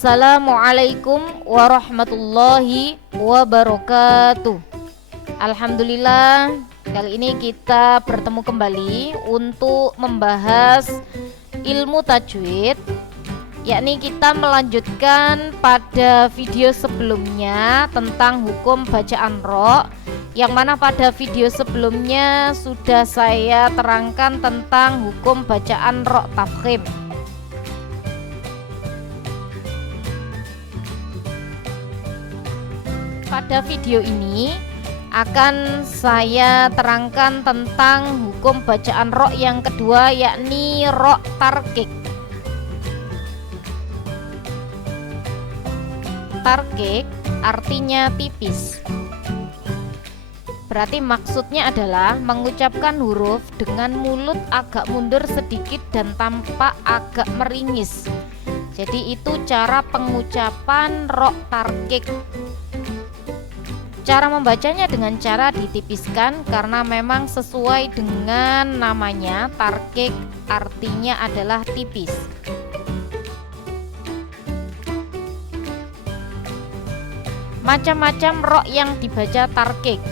Assalamualaikum warahmatullahi wabarakatuh. Alhamdulillah, kali ini kita bertemu kembali untuk membahas ilmu tajwid, yakni kita melanjutkan pada video sebelumnya tentang hukum bacaan ro, yang mana pada video sebelumnya sudah saya terangkan tentang hukum bacaan ro tafkhim. Pada video ini akan saya terangkan tentang hukum bacaan ro yang kedua, yakni ro tarkik. Tarkik artinya tipis. Berarti maksudnya adalah mengucapkan huruf dengan mulut agak mundur sedikit dan tampak agak meringis. Jadi itu cara pengucapan ro tarkik. Cara membacanya dengan cara ditipiskan karena memang sesuai dengan namanya, tarkik artinya adalah tipis. Macam-macam ro yang dibaca tarkik.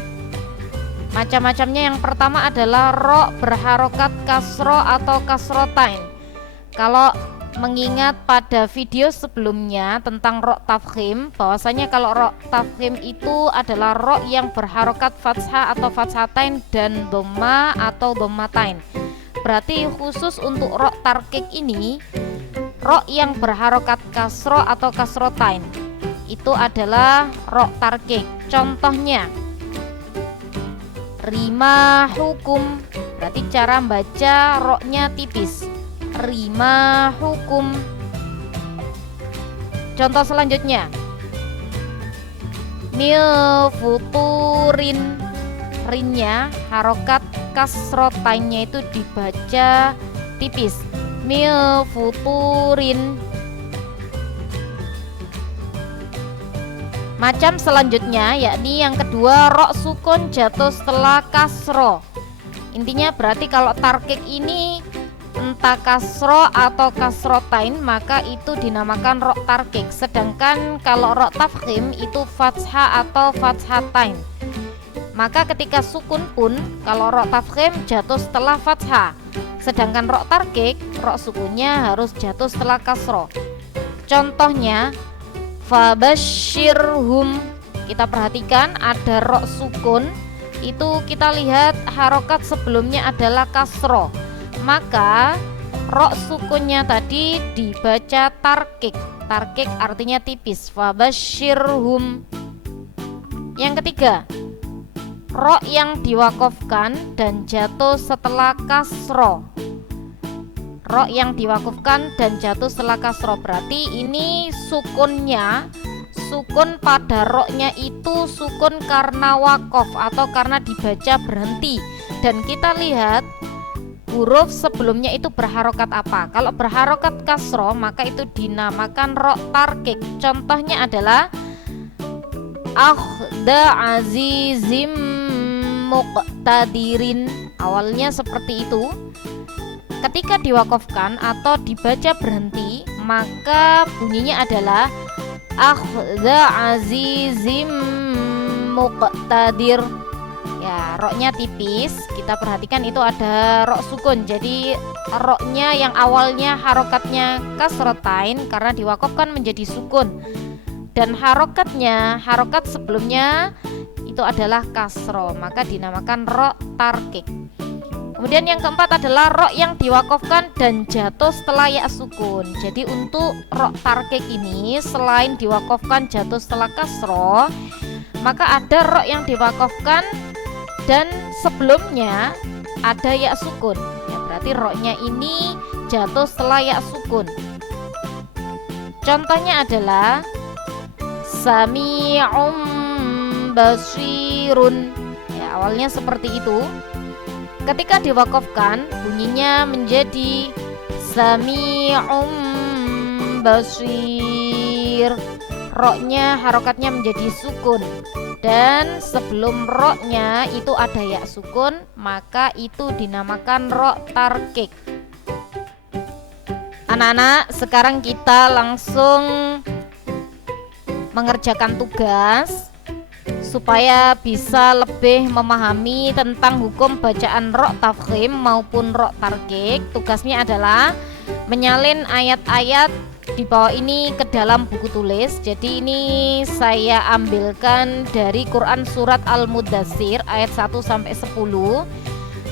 Macam-macamnya, yang pertama adalah ro berharokat kasro atau kasrotain. Kalau mengingat pada video sebelumnya tentang ro tafkhim, bahwasanya kalau ro tafkhim itu adalah ro yang berharokat fathah atau fathatain dan dhamma atau dhammatain. Berarti khusus untuk ro tarkik ini, ro yang berharokat kasro atau kasrotain itu adalah ro tarkik. Contohnya rima hukum, berarti cara membaca ro-nya tipis. Rima hukum. Contoh selanjutnya mil futurin, rinnya harokat kasrotainnya itu dibaca tipis. Mil futurin. Macam selanjutnya yakni yang kedua ro sukun jatuh setelah kasro. Intinya berarti kalau tarkik ini entah kasro atau kasrotain maka itu dinamakan ro tarkik. Sedangkan kalau ro tafkhim itu fathah atau fathatain. Maka ketika sukun pun kalau ro tafkhim jatuh setelah fathah. Sedangkan ro tarkik, ro sukunnya harus jatuh setelah kasro. Contohnya fabashirhum. Kita perhatikan ada ro sukun, itu kita lihat harokat sebelumnya adalah kasro, maka ro sukunnya tadi dibaca tarkik. Tarkik artinya tipis. Fabashirhum. Yang ketiga, ro yang diwakofkan dan jatuh setelah kasro. Ro yang diwakufkan dan jatuh setelah kasro, berarti ini sukunnya, sukun pada ro-nya itu sukun karena wakof atau karena dibaca berhenti. Dan kita lihat huruf sebelumnya itu berharokat apa. Kalau berharokat kasro maka itu dinamakan ro tarkik. Contohnya adalah akhda azizim muqtadirin. Awalnya seperti itu. Ketika diwakofkan atau dibaca berhenti maka bunyinya adalah akhda azizim muqtadir. Ya, ro-nya tipis. Kita perhatikan itu ada ro sukun. Jadi ro-nya yang awalnya harokatnya kasrotain karena diwakofkan menjadi sukun. Dan harokatnya, harokat sebelumnya itu adalah kasro, maka dinamakan ro tarkik. Kemudian yang keempat adalah ro yang diwakofkan dan jatuh setelah ya sukun. Jadi untuk ro tarkik ini selain diwakofkan jatuh setelah kasro, maka ada ro yang diwakofkan dan sebelumnya ada ya sukun. Ya, berarti ro-nya ini jatuh setelah ya sukun. Contohnya adalah sami'um basirun. Ya, awalnya seperti itu. Ketika diwakofkan bunyinya menjadi sami'um basir. Ro-nya harokatnya menjadi sukun. Dan sebelum ro-nya itu ada ya sukun, maka itu dinamakan ro tarkik. Anak-anak, sekarang kita langsung mengerjakan tugas supaya bisa lebih memahami tentang hukum bacaan ro tafkhim maupun ro tarqiq. Tugasnya adalah menyalin ayat-ayat di bawah ini ke dalam buku tulis. Jadi ini saya ambilkan dari Quran surat Al-Mudaththir ayat 1 sampai 10.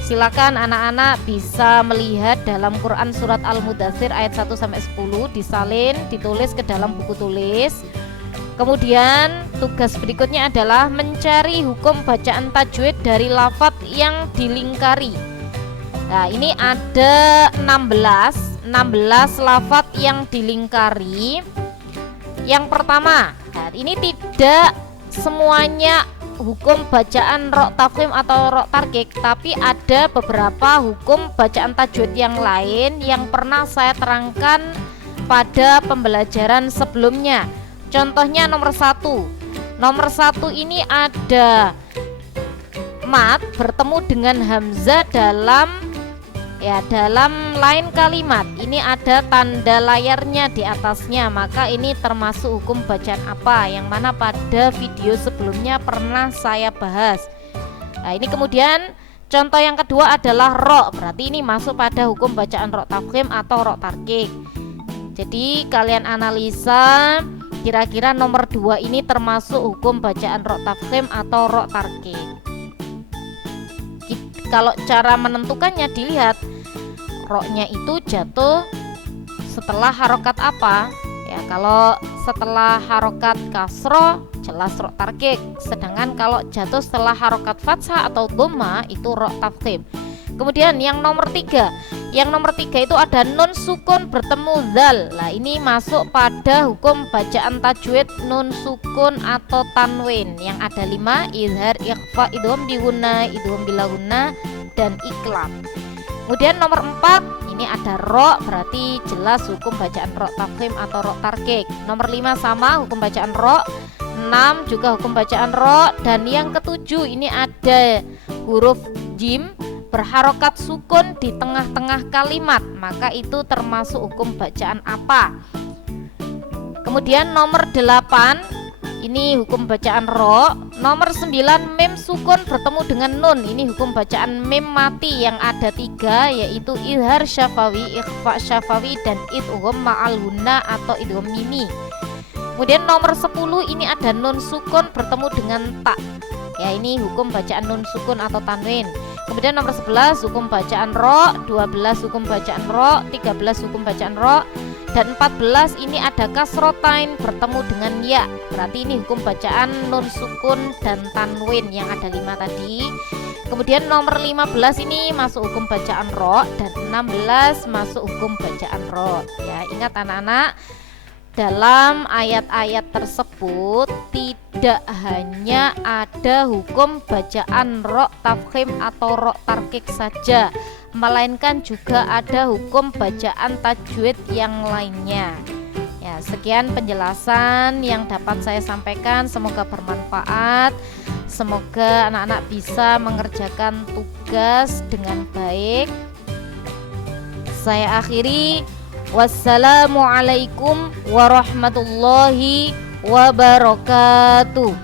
Silakan anak-anak bisa melihat dalam Quran surat Al-Mudaththir ayat 1 sampai 10, disalin, ditulis ke dalam buku tulis. Kemudian tugas berikutnya adalah mencari hukum bacaan tajwid dari lafadz yang dilingkari. Nah, ini ada 16 lafadz yang dilingkari. Yang pertama, nah ini tidak semuanya hukum bacaan ro tafkhim atau ro tarqiq, tapi ada beberapa hukum bacaan tajwid yang lain yang pernah saya terangkan pada pembelajaran sebelumnya. Contohnya nomor 1 ini ada mat bertemu dengan hamzah dalam lain kalimat. Ini ada tanda layarnya di atasnya, maka ini termasuk hukum bacaan apa, yang mana pada video sebelumnya pernah saya bahas. Nah, ini kemudian contoh yang kedua adalah ro, berarti ini masuk pada hukum bacaan ro tafkhim atau ro tarqiq. Jadi kalian analisa kira-kira nomor 2 ini termasuk hukum bacaan ro tafkhim atau ro tarqiq. Kalau cara menentukannya dilihat, ro-nya itu jatuh setelah harokat apa ya. Kalau setelah harokat kasroh jelas ro tarqiq, sedangkan kalau jatuh setelah harokat fathah atau dhamma itu ro tafkhim. Kemudian yang nomor 3 itu ada nun sukun bertemu zal. Nah, ini masuk pada hukum bacaan tajwid nun sukun atau tanwin yang ada 5: izhar, ikhfa, idgham bi gunna, idgham bila gunna, dan iqlab. Kemudian nomor 4 ini ada ro, berarti jelas hukum bacaan ro tafkhim atau ro tarqiq. Nomor 5 sama hukum bacaan ro, 6 juga hukum bacaan ro, dan yang ketujuh ini ada huruf jim berharokat sukun di tengah-tengah kalimat, maka itu termasuk hukum bacaan apa. Kemudian nomor 8 ini hukum bacaan ro. Nomor 9 mim sukun bertemu dengan nun, ini hukum bacaan mim mati yang ada 3, yaitu izhar syafawi, ikhfa syafawi, dan idgham ma'al gunna atau idgham mimi. Kemudian nomor 10 ini ada nun sukun bertemu dengan ta, ya ini hukum bacaan nun sukun atau tanwin. Kemudian nomor 11 hukum bacaan ro, 12 hukum bacaan ro, 13 hukum bacaan ro, dan 14 ini ada kasrotain bertemu dengan ya, berarti ini hukum bacaan nun sukun dan tanwin yang ada 5 tadi. Kemudian nomor 15 ini masuk hukum bacaan ro, dan 16 masuk hukum bacaan ro. Ya, ingat anak-anak, dalam ayat-ayat tersebut tidak hanya ada hukum bacaan ro tafkhim atau ro tarqiq saja, melainkan juga ada hukum bacaan tajwid yang lainnya. Ya, sekian penjelasan yang dapat saya sampaikan, semoga bermanfaat. Semoga anak-anak bisa mengerjakan tugas dengan baik. Saya akhiri. Wassalamualaikum warahmatullahi wabarakatuh.